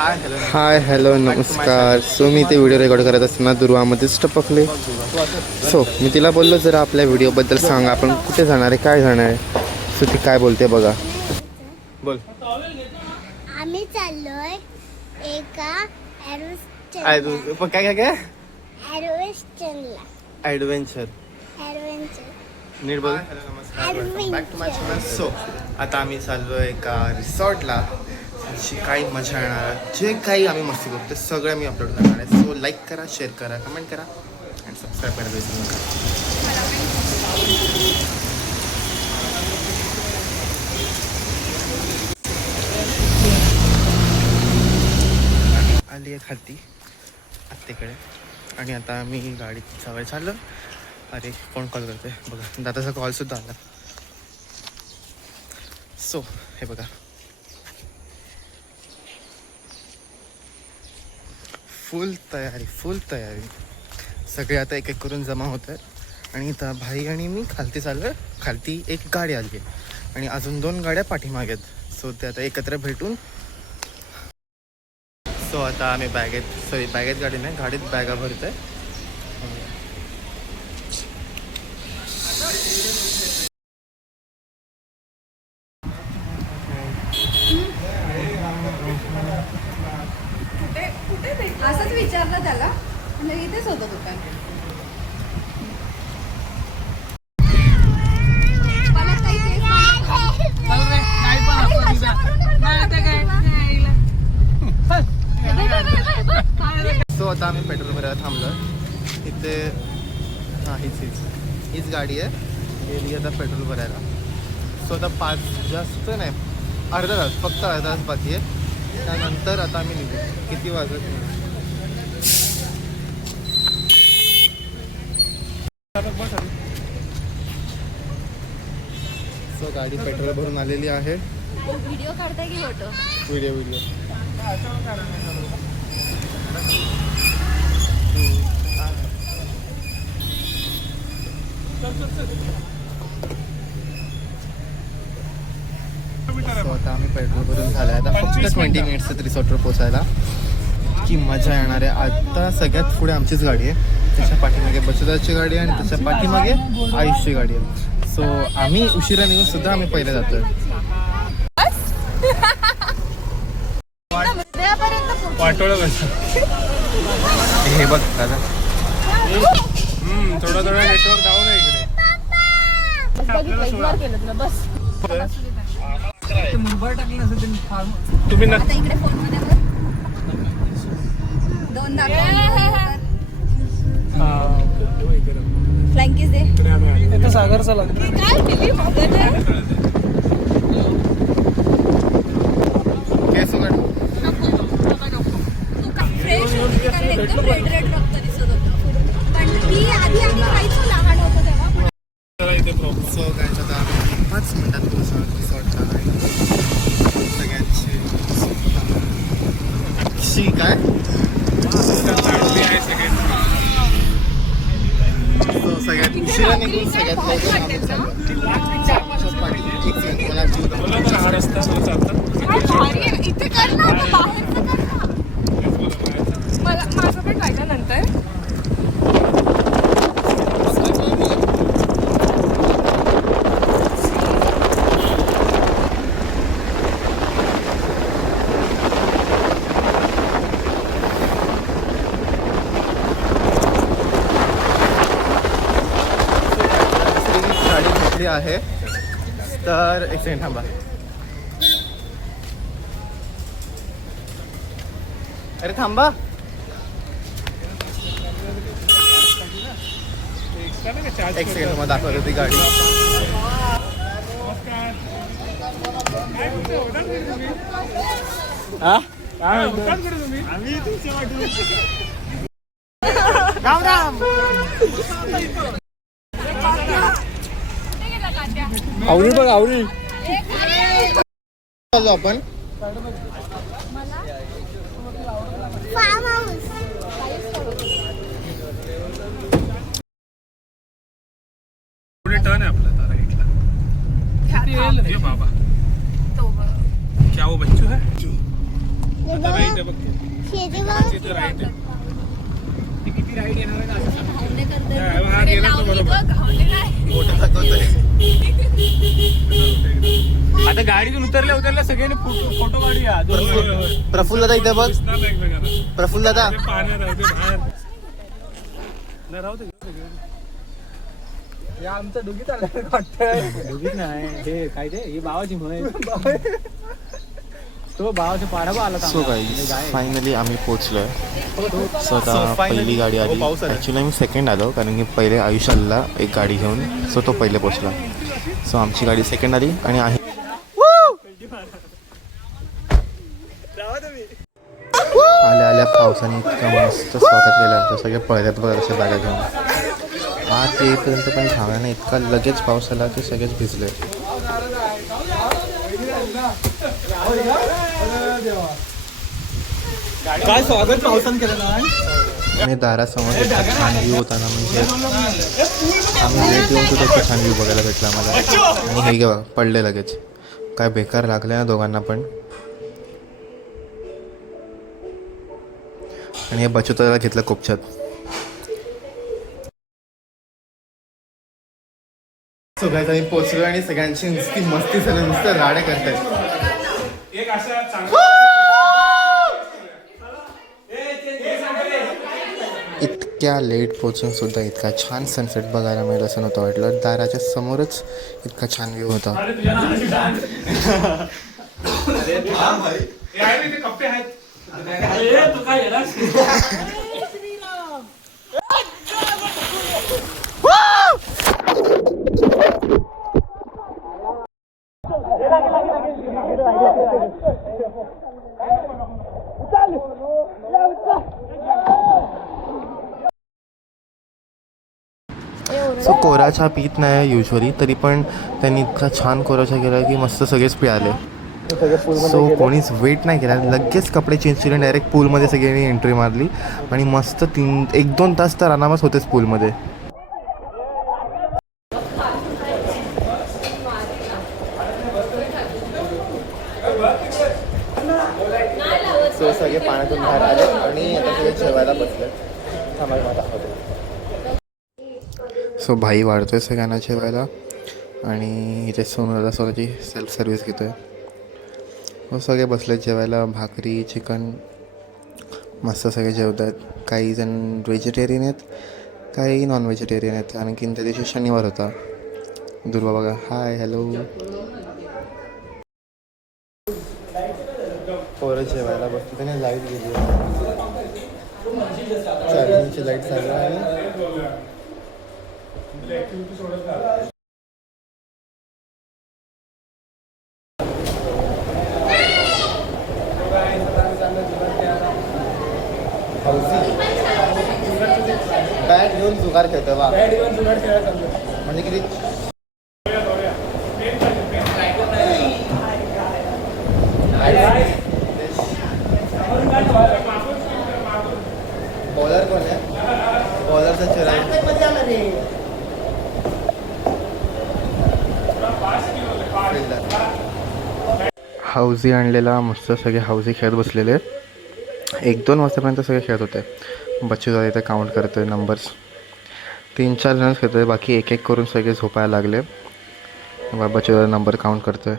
Hi hello नमस्कार. So मी ते video record करत असताना दुर्वामध्येच टपकले. सो मी तिला बोललो जरा आपल्या व्हिडिओबद्दल सांग, आपण कुठे जाणार आहे, काय जाणार आहे. सो ती काय बोलते बघा. बोल. आम्ही चाललोय एका काय काय ॲडव्हेंचर नीट बोल. Back to my channel. So आता आम्ही चाललोय एका रिसॉर्टला. अशी काही मजा येणार, जे काही आम्ही मस्ती करतो ते सगळं मी अपलोड करणार आहे. सो लाईक करा, शेअर करा, कमेंट करा आणि सबस्क्राईब करायला विसरू नका. आली आहे खालती आत्तेकडे आणि आता आम्ही गाडीत सवय चाललो. अरे कोण कॉल करते बघा, दादाचा कॉलसुद्धा आला. सो हे बघा, फुल तयारी. सगळे आता एक एक करून जमा होत आहेत आणि इथं भाई आणि मी खालती चाललो आहे. खालती एक गाडी आली आहे आणि अजून 2 गाड्या पाठीमागे आहेत. सो ते आता एकत्र भेटून. सो आता आम्ही बॅगेत गाडी नाही, गाडीत बॅगा भरत आहे. असंच विचारलं त्याला, म्हणजे इथेच होतं दुकान. सो आता आम्ही पेट्रोल भरायला थांबलो इथे. हां हीच गाडी आहे, गेली आता पेट्रोल भरायला. सो आता 5 जास्त नाही, अर्धा तास, फक्त अर्धा तास बाकी आहे. त्यानंतर आता आम्ही निघू. किती वाजत सो गाडी पेट्रोल भरून आलेली आहे. व्हिडिओ काढताय की फोटो? व्हिडिओ सो आता आम्ही पेट्रोल भरून झालं आहे. आता फक्त 20 मिनिट्स रिसॉर्टवर पोचायला. की मजा येणार आहे. आता सगळ्यात पुढे आमचीच गाडी आहे, त्याच्या पाठीमागे बचदाची गाडी आहे आणि त्याच्या पाठीमागे आयुषची गाडी आहे. सो आम्ही उशिरा निघून सुद्धा आम्ही पहिले जातोय. हे बघ दादा, थोडं नेटवर्क डाऊन आहे इकडे. तुम्ही आता इकडे फोन मध्ये 2 फ्लाइंग किस दे. सागर चला काय केली फ्रेश होती, कारण एकदम रेड रक्त दिसत होतं. पण ती आधी काहीच लहान होतं तेव्हा. सो गायचं आता 5 मिनिटात पोहोचणार रिसॉर्टला. सगळ्यांची काय सो सगळ्यात उशिरा निघून सगळ्यात लवकर आम्ही चाललो. हा रस्ता इथे कर ना, बाहेरचं कर ना. माझं पण पाहिजे नंतर. गाडी घेतली आहे तर एक सेकंड थांबा. अरे थांबा. एक सेकंड मग दाखवत होती गाडी. आवडी बघ आवडी चाललो आपण. Form house. पुढे टर्न आहे आपला राईटला. ये बाबा, क्या वो बच्चू है? हे आता बघ, राईट आहे बघ ते. शेती बघ. इथे राईट आहे. ते किती राईट येणार आहे असं सांग. घावणे करते. हा गेला तो लावली बरोबर. गं, घावणे नाही. मोठं दाखवतोय. आता गाडीतून उतरल्या सगळ्यांनी फोटो काढूया. प्रफुल्ल दादा इथे बघ. दिसणार नाही एकमेकांना. प्रफुल्ल दादा ते पाण्यात आहे, ते बाहेर. नाही, राहू दे. आमचं डुगीत आलं वाटतं. डुगीत नाही हे काय ते ही भावाची म्हणे. तो भावाचा पाडावा आला सो गाईज फायनली आम्ही पोहोचलोय. सो आता पहिली गाडी आली. ॲक्च्युली मी सेकंड आलो कारण की पहिले आयुष आलेला एक गाडी घेऊन. सो तो पहिले पोहोचला. सो आमची गाडी सेकंड आली आणि आहे आल्या आल्या पावसाने इतकं मस्त स्वागत केलं आमचं. सगळे पळल्यात बघा अशा बॅगा घेऊन. आत येईपर्यंत पण थांबला नाही. इतका लगेच पाऊस आला की सगळेच भिजले. काय स्वागत पावसान केलं ना. आणि दारासमोर इतका छान व्ह्यू होता ना. म्हणजे आम्ही लेट येऊन सुद्धा इतका छान व्ह्यू बघायला भेटला आम्हाला. आणि हे घ्या पडले लगेच. काय बेकार लागले ना दोघांना पण. आणि हे बचवताला घेतलं कोपच्यात. सगळ्यात आम्ही पोचलो आणि सगळ्यांची नुसती मस्ती झाली. नुसतं राडे करतात. एक अशा चांगला इतक्या लेट पोचून सुद्धा इतका छान सनसेट बघायला मिळेल असं नव्हतं वाटलं. दाराच्या समोरच इतका छान व्ह्यू होता. हे आहे ना, ते कप्पे आहेत. सो कोरा चहा पित नाही युजली, तरी पण त्यांनी इतका छान कोरा चहा केला की मस्त सगळेच पिळाले. सो कोणीच वेट नाही केला. लगेच कपडे चेंज केले. डायरेक्ट पूलमध्ये सगळ्यांनी एंट्री मारली आणि मस्त 1-2 तास तर आरामात होतेच पूलमध्ये. सो सगळे पाण्यातून बाहेर आले आणि आता सगळे जेवायला बसले. सो भाई वाढतोय सगळ्यांना जेवायला आणि इथे सोनूला स्वतःची सेल्फ सर्व्हिस घेतो आहे. मग सगळे बसले जेवायला. भाकरी चिकन मस्त सगळे जेवत आहेत. काही जण व्हेजिटेरियन आहेत, काही नॉन व्हेजिटेरियन आहेत. आणखीन त्या दिवशी शनिवार होता. दुर्वा बघा. Hi hello. पोरं जेवायला बसतो. त्याने लाईट गेली. चार्जिंगची लाईट चालू आहे. बॅट घेऊन जुगार खेळतो बा. म्हणजे किती बॉलर कोण आहे? बॉलरचा चेहरा हाऊजी आणलेला. मस्त सगळे हाऊजी खेळत बसलेले. 1-2 वाजतापर्यंत सगळे खेळत होते. बच्चू दादा इथे काउंट करतोय नंबर्स. 3-4 जण खेळतोय. बाकी एक एक करून सगळे झोपायला लागले. बच्चू दादा नंबर काउंट करतोय.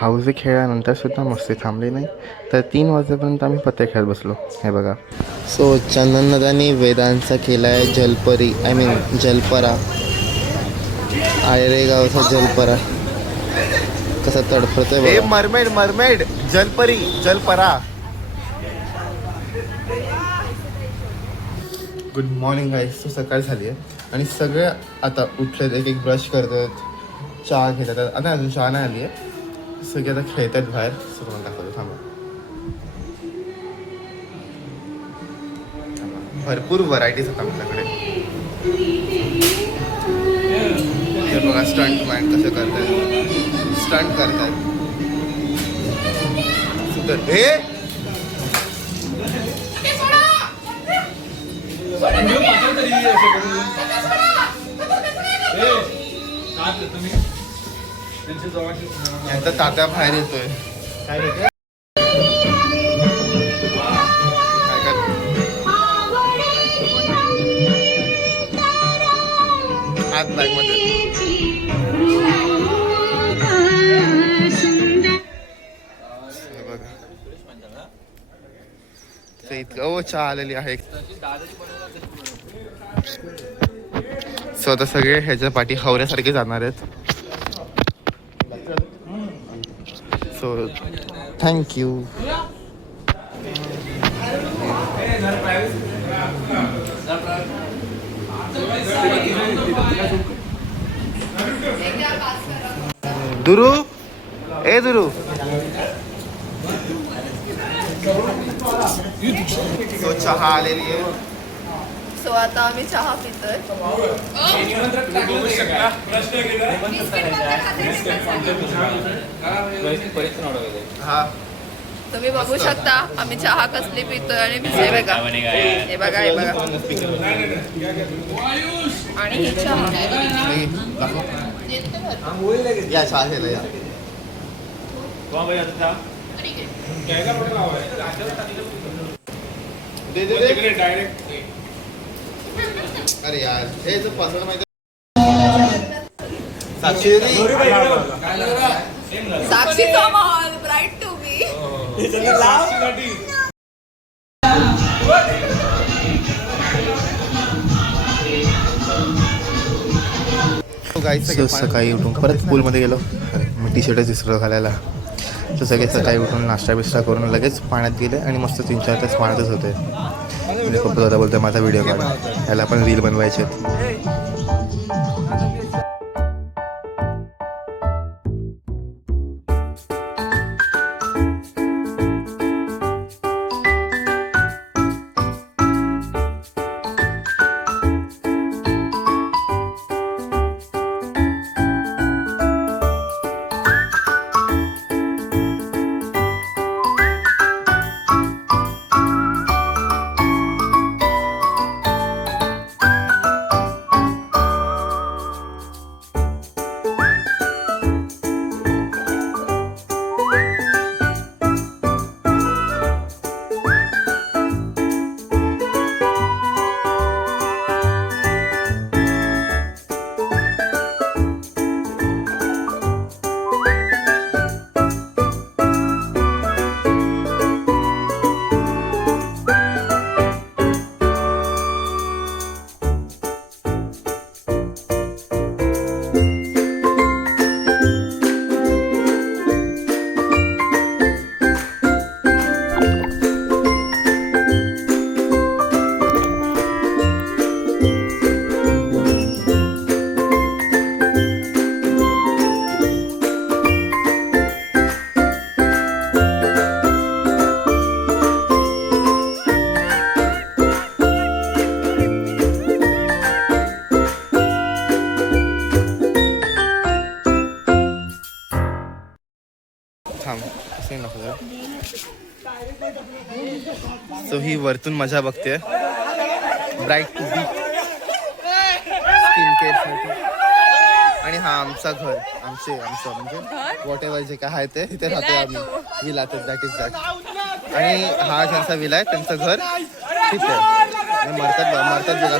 हाऊजी खेळल्यानंतर सुद्धा मस्ती थांबली नाही. तर 3 वाजेपर्यंत आम्ही पत्ते खेळत बसलो. हे बघा. सो चंदन दादानी वेदांचा केला आहे जलपरी, आय मीन जलपरा. आयरे गावचा जलपरा कसा तडफडतोय. मरमेड मरमेड जलपरी जलपरा. गुड मॉर्निंग गाईस. तो सकाळ झाली आहे आणि सगळे आता उठलेत. एक एक ब्रश करतात, चहा घेतात. आता अजून चहा नाही आली आहे. सगळे आता खेळतात बाहेर. सगळं दाखवतो थांबा. भरपूर व्हरायटीज आहेत आमच्याकडे. हे बघा स्टंटमॅन कसं करतात. स्टंट करतात. हे यांचा तात्या बाहेर येतोय. काय मॅट ब्लॅक मध्ये. हे बघा ते इतकं चहा आलेली आहे. सो आता सगळे ह्याच्या पाठी हवऱ्यासारखे जाणार आहेत. So thank you. दुरू ए दुरू. सो चहा आलेली आहे. सो आता आम्ही चहा पितोय. हा तुम्ही बघू शकता आम्ही चहा कसली पितोय आणि हे बघा हे बघा हे बघा. आणि ही चहा या चहा घ्यायला या. दे दे दे. अरे यार हे जो पासवर्ड माहिती साक्षी साक्षी कमाल ब्राईट टू मी. सकाळी उठून परत पूलमध्ये गेलो. मग टी शर्टच विसरलो घालायला. तर सगळे सकाळी उठून नाश्ता बिस्टा करून लगेच पाण्यात गेले आणि मस्त 3-4 तास पाण्यातच होते. म्हणजे पप्पा दादा बोलतो माझा व्हिडिओ काढा, ह्याला पण रील बनवायचे. सो ही वरतून मजा बघते. Bright to be skin care. आणि हा आमचा घर आमचं म्हणजे वॉट एव्हर जे काय आहे ते तिथे राहतोय आम्ही. विला तर दॅट इज दॅट. आणि हा ज्यांचा विला आहे त्यांचं घर तिथे मारतात बघा.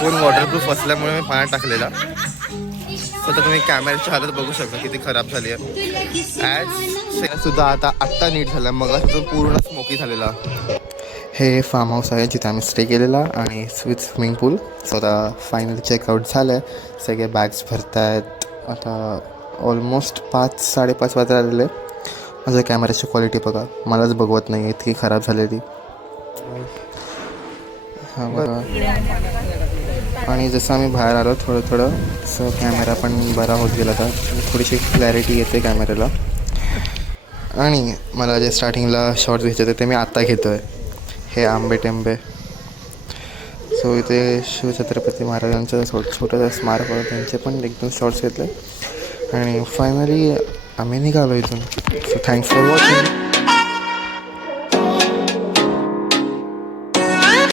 फोन वॉटरप्रूफ असल्यामुळे मी पाण्यात टाकलेला. स्वतः तुम्ही कॅमेऱ्याची हालत बघू शकता किती खराब झाली आहे. ॲज सुद्धा आत्ता नीट झाला. मग तो पूर्ण स्मोकी झालेला. हे फार्म हाऊस आहे जिथे आम्ही स्टे केलेला आणि विथ स्विमिंग पूल. स्वतः फायनली चेकआउट झालं आहे. सगळे बॅग्स भरत आहेत. आता ऑलमोस्ट 5-5:30 वाजता आलेले. माझ्या कॅमेऱ्याची क्वालिटी बघा, मलाच बघवत नाही इतकी खराब झालेली. हां बघा. आणि जसं आम्ही बाहेर आलो थोडं तसं कॅमेरा पण बरा होत गेला. आता थोडीशी क्लॅरिटी येते कॅमेऱ्याला. आणि मला जे स्टार्टिंगला शॉर्ट्स घ्यायचे होते ते मी आत्ता घेतो आहे. हे आंबे टेंबे. सो इथे शिवछत्रपती महाराजांचं छोटंसं स्मारक होतं, त्यांचे पण 1-2 शॉर्ट्स घेतले. आणि फायनली आम्ही निघालो इथून. So thanks for watching.